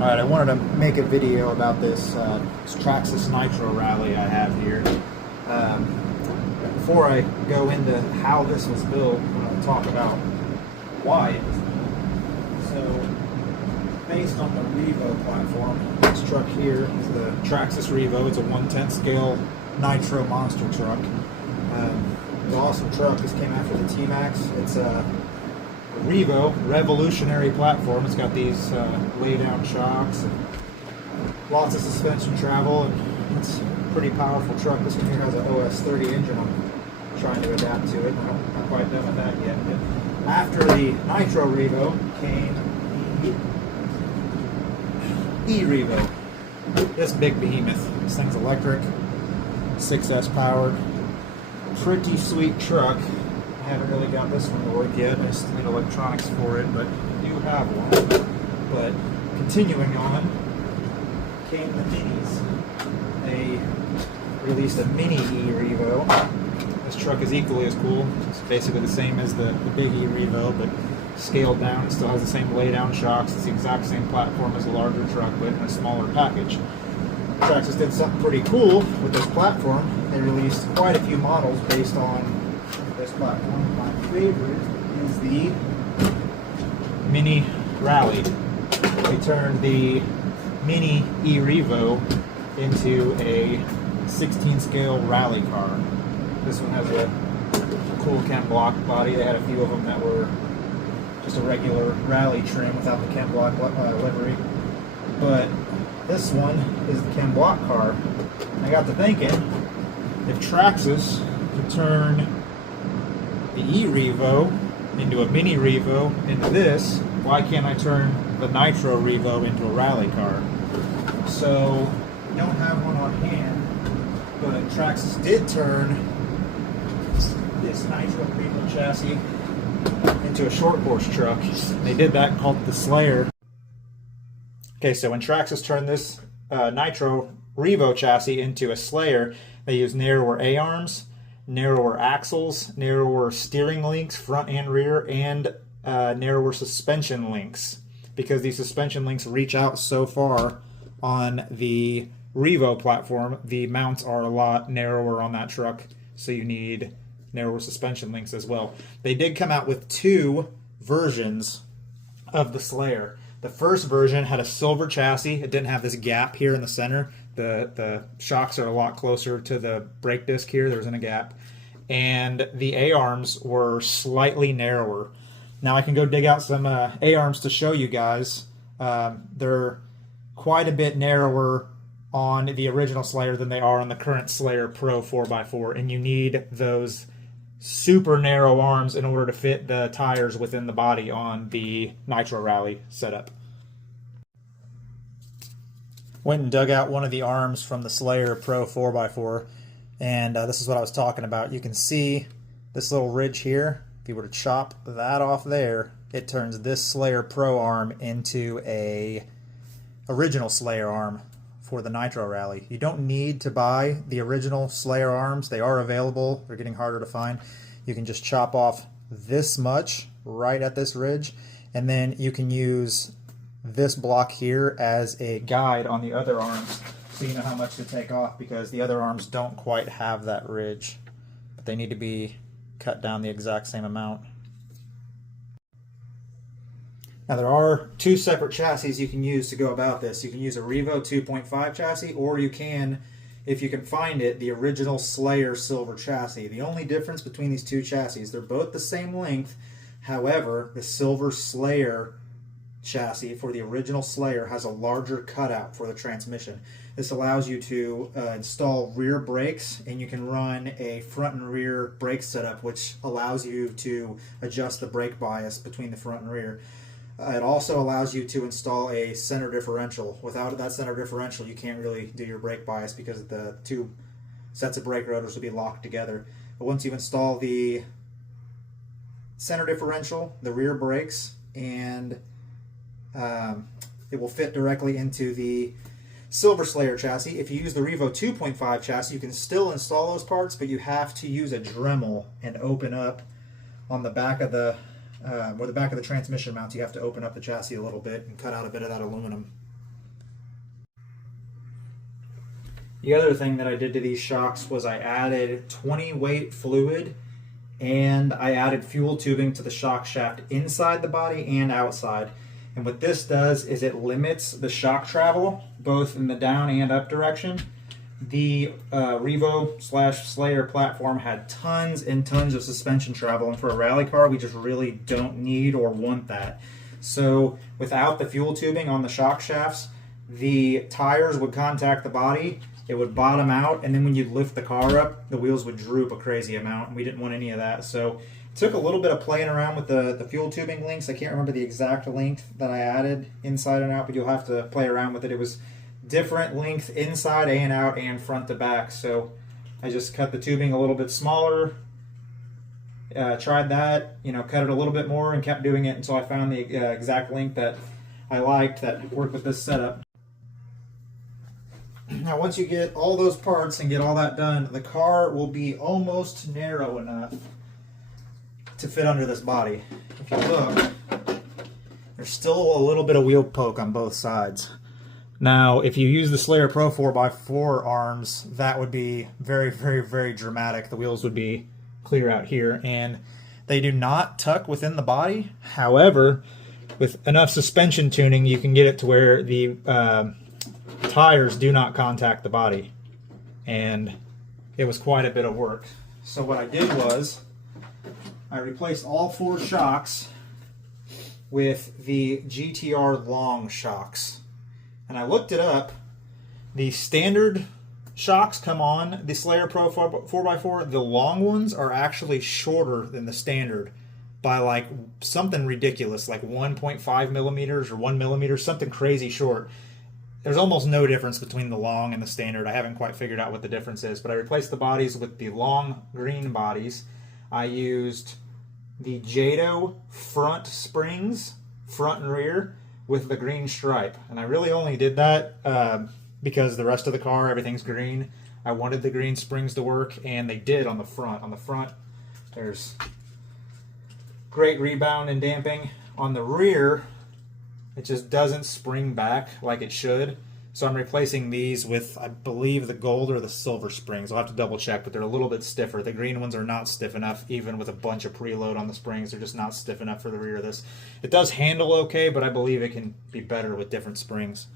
Alright, I wanted to make a video about this Traxxas Nitro Rally I have here. Before I go into how this was built, I want to talk about why it was built. So, based on the Revo platform, this truck here is the Traxxas Revo. It's a 1/10 scale Nitro monster truck. It's an awesome truck. This came after the T-Max. It's a Revo revolutionary platform. It's got these lay-down shocks and lots of suspension travel, and it's a pretty powerful truck. This one here has an OS 30 engine. I'm trying to adapt to it. I'm not quite done with that yet. But after the Nitro Revo came the E-Revo. This big behemoth. This thing's electric, 6S powered. Pretty sweet truck. I haven't really got this one to work yet. I still need electronics for it, but I do have one. But continuing on, came the minis. They released a mini E-Revo. This truck is equally as cool. It's basically the same as the big E-Revo, but scaled down. It still has the same lay-down shocks. It's the exact same platform as a larger truck, but in a smaller package. Traxxas did something pretty cool with this platform. They released quite a few models based on this platform. My favorite is the Mini Rally. They turned the Mini E-Revo into a 16 scale rally car. This one has a cool Chem Block body. They had a few of them that were just a regular rally trim without the Chem Block livery. But this one is the Chem Block car. I got to thinking, if Traxxas could turn the E-Revo into a Mini Revo into this, why can't I turn the Nitro Revo into a rally car? So, I don't have one on hand, but Traxxas did turn this Nitro Revo chassis into a short horse truck. They did that, called the Slayer. Okay, so when Traxxas turned this Nitro Revo chassis into a Slayer, they used narrower A-arms, narrower axles, narrower steering links, front and rear, and narrower suspension links. Because these suspension links reach out so far on the Revo platform, the mounts are a lot narrower on that truck, so you need narrower suspension links as well. They did come out with two versions of the Slayer. The first version had a silver chassis. It didn't have this gap here in the center. The shocks are a lot closer to the brake disc here. There wasn't a gap. And the A-arms were slightly narrower. Now I can go dig out some A-arms to show you guys. They're quite a bit narrower on the original Slayer than they are on the current Slayer Pro 4x4. And you need those super narrow arms in order to fit the tires within the body on the Nitro Rally setup. Went and dug out one of the arms from the Slayer Pro 4x4, and this is what I was talking about. You can see this little ridge here. If you were to chop that off there, it turns this Slayer Pro arm into a original Slayer arm for the Nitro Rally. You don't need to buy the original Slayer arms. They are available. They're getting harder to find. You can just chop off this much right at this ridge, and then you can use this block here as a guide on the other arms so you know how much to take off, because the other arms don't quite have that ridge, but they need to be cut down the exact same amount. Now there are two separate chassis you can use to go about this. You can use a Revo 2.5 chassis, or you can, if you can find it, the original Slayer silver chassis. The only difference between these two chassis, they're both the same length. However, the silver Slayer chassis for the original Slayer has a larger cutout for the transmission. This allows you to install rear brakes, and you can run a front and rear brake setup, which allows you to adjust the brake bias between the front and rear. It also allows you to install a center differential. Without that center differential, you can't really do your brake bias because the two sets of brake rotors will be locked together. But once you install the center differential, the rear brakes, and it will fit directly into the Silver Slayer chassis. If you use the Revo 2.5 chassis, you can still install those parts, but you have to use a Dremel and open up on the back of the where the back of the transmission mounts. You have to open up the chassis a little bit and cut out a bit of that aluminum. The other thing that I did to these shocks was I added 20 weight fluid, and I added fuel tubing to the shock shaft inside the body and outside. And what this does is it limits the shock travel both in the down and up direction. The Revo/Slayer platform had tons and tons of suspension travel, and for a rally car we just really don't need or want that. So without the fuel tubing on the shock shafts, the tires would contact the body, it would bottom out, and then when you'd lift the car up, the wheels would droop a crazy amount, and we didn't want any of that. So it took a little bit of playing around with the fuel tubing links. I can't remember the exact length that I added inside and out, but you'll have to play around with it. It was different length inside and out and front to back, so I just cut the tubing a little bit smaller, tried that, cut it a little bit more, and kept doing it until I found the exact length that I liked that worked with this setup. Now once you get all those parts and get all that done, the car will be almost narrow enough to fit under this body. If you look, there's still a little bit of wheel poke on both sides. Now, if you use the Slayer Pro 4x4 arms, that would be very, very, very dramatic. The wheels would be clear out here, and they do not tuck within the body. However, with enough suspension tuning, you can get it to where the tires do not contact the body. And it was quite a bit of work. So what I did was, I replaced all 4 shocks with the GTR long shocks. And I looked it up. The standard shocks come on the Slayer Pro 4x4. The long ones are actually shorter than the standard by like something ridiculous, like 1.5 millimeters or 1 millimeter, something crazy short. There's almost no difference between the long and the standard. I haven't quite figured out what the difference is, but I replaced the bodies with the long green bodies. I used the Jado front springs, front and rear, with the green stripe. And I really only did that because the rest of the car, everything's green. I wanted the green springs to work, and they did on the front. On the front, there's great rebound and damping. On the rear, it just doesn't spring back like it should. So I'm replacing these with, I believe, the gold or the silver springs. I'll have to double check, but they're a little bit stiffer. The green ones are not stiff enough, even with a bunch of preload on the springs. They're just not stiff enough for the rear of this. It does handle okay, but I believe it can be better with different springs.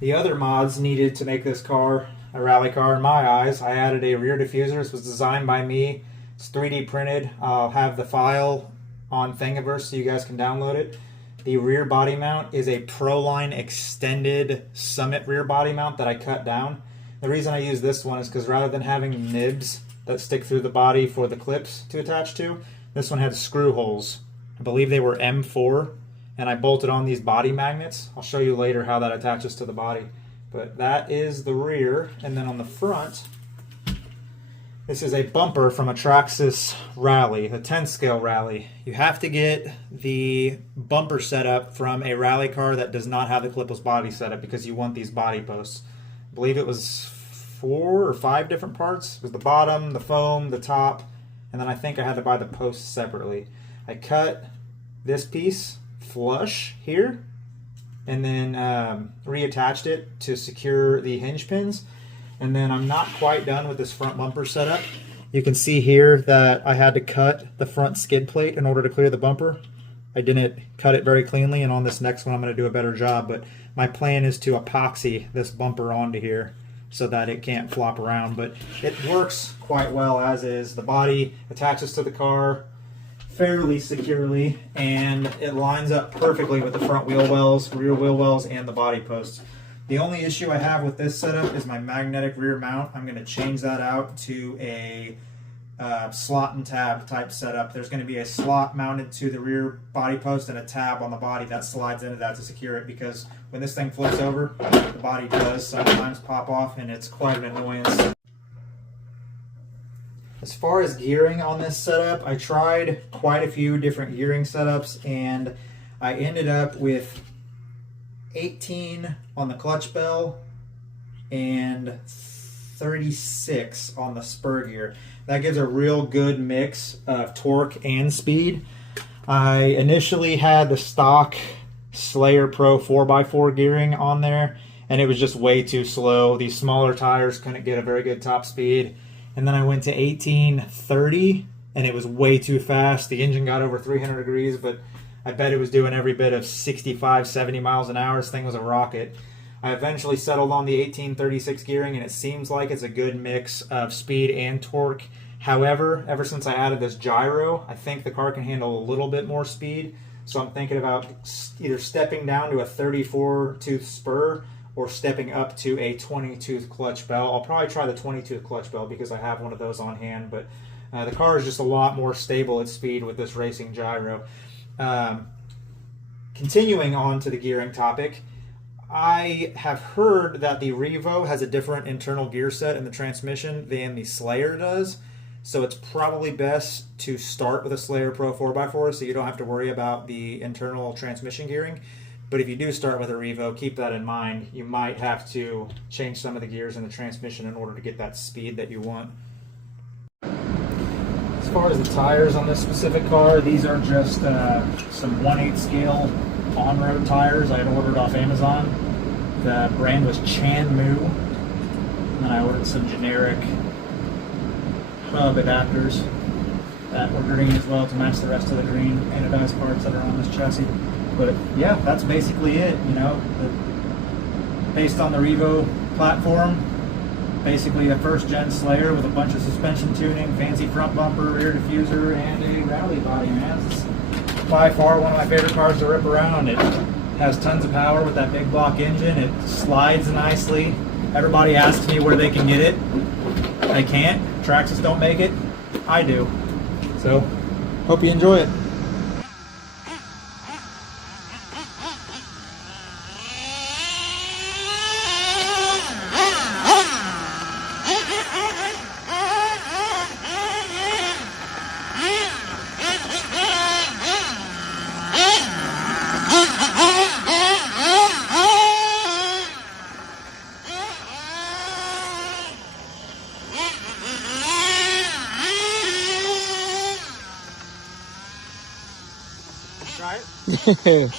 The other mods needed to make this car a rally car in my eyes. I added a rear diffuser. This was designed by me. It's 3D printed. I'll have the file on Thingiverse so you guys can download it. The rear body mount is a Proline extended Summit rear body mount that I cut down. The reason I use this one is because rather than having nibs that stick through the body for the clips to attach to, this one had screw holes. I believe they were M4, and I bolted on these body magnets. I'll show you later how that attaches to the body. But that is the rear, and then on the front, this is a bumper from a Traxxas Rally, a 10 scale Rally. You have to get the bumper setup from a rally car that does not have the clipless body setup because you want these body posts. I believe it was 4 or 5 different parts. It was the bottom, the foam, the top, and then I think I had to buy the posts separately. I cut this piece flush here and then reattached it to secure the hinge pins. And then I'm not quite done with this front bumper setup. You can see here that I had to cut the front skid plate in order to clear the bumper. I didn't cut it very cleanly, and on this next one I'm going to do a better job, but my plan is to epoxy this bumper onto here so that it can't flop around, but it works quite well as is. The body attaches to the car, fairly securely, and it lines up perfectly with the front wheel wells, rear wheel wells, and the body posts. The only issue I have with this setup is my magnetic rear mount. I'm going to change that out to a slot and tab type setup. There's going to be a slot mounted to the rear body post and a tab on the body that slides into that to secure it, because when this thing flips over, the body does sometimes pop off, and it's quite an annoyance. As far as gearing on this setup, I tried quite a few different gearing setups, and I ended up with 18 on the clutch bell and 36 on the spur gear. That gives a real good mix of torque and speed. I initially had the stock Slayer Pro 4x4 gearing on there, and it was just way too slow. These smaller tires couldn't get a very good top speed. And then I went to 1830, and it was way too fast. The engine got over 300 degrees, but I bet it was doing every bit of 65, 70 miles an hour. This thing was a rocket. I eventually settled on the 1836 gearing, and it seems like it's a good mix of speed and torque. However, ever since I added this gyro, I think the car can handle a little bit more speed. So I'm thinking about either stepping down to a 34-tooth spur or stepping up to a 20-tooth clutch bell. I'll probably try the 20-tooth clutch bell because I have one of those on hand, but the car is just a lot more stable at speed with this racing gyro. Continuing on to the gearing topic, I have heard that the Revo has a different internal gear set in the transmission than the Slayer does, so it's probably best to start with a Slayer Pro 4x4 so you don't have to worry about the internal transmission gearing. But if you do start with a Revo, keep that in mind. You might have to change some of the gears in the transmission in order to get that speed that you want. As far as the tires on this specific car, these are just some 1/8 scale on-road tires I had ordered off Amazon. The brand was Chanmu. And then I ordered some generic hub adapters that were green as well to match the rest of the green anodized parts that are on this chassis. But yeah, that's basically it. You know, based on the Revo platform, basically a first-gen Slayer with a bunch of suspension tuning, fancy front bumper, rear diffuser, and a rally body, man. It's by far one of my favorite cars to rip around. It has tons of power with that big block engine. It slides nicely. Everybody asks me where they can get it. They can't. Traxxas don't make it. I do. So, hope you enjoy it. Try it.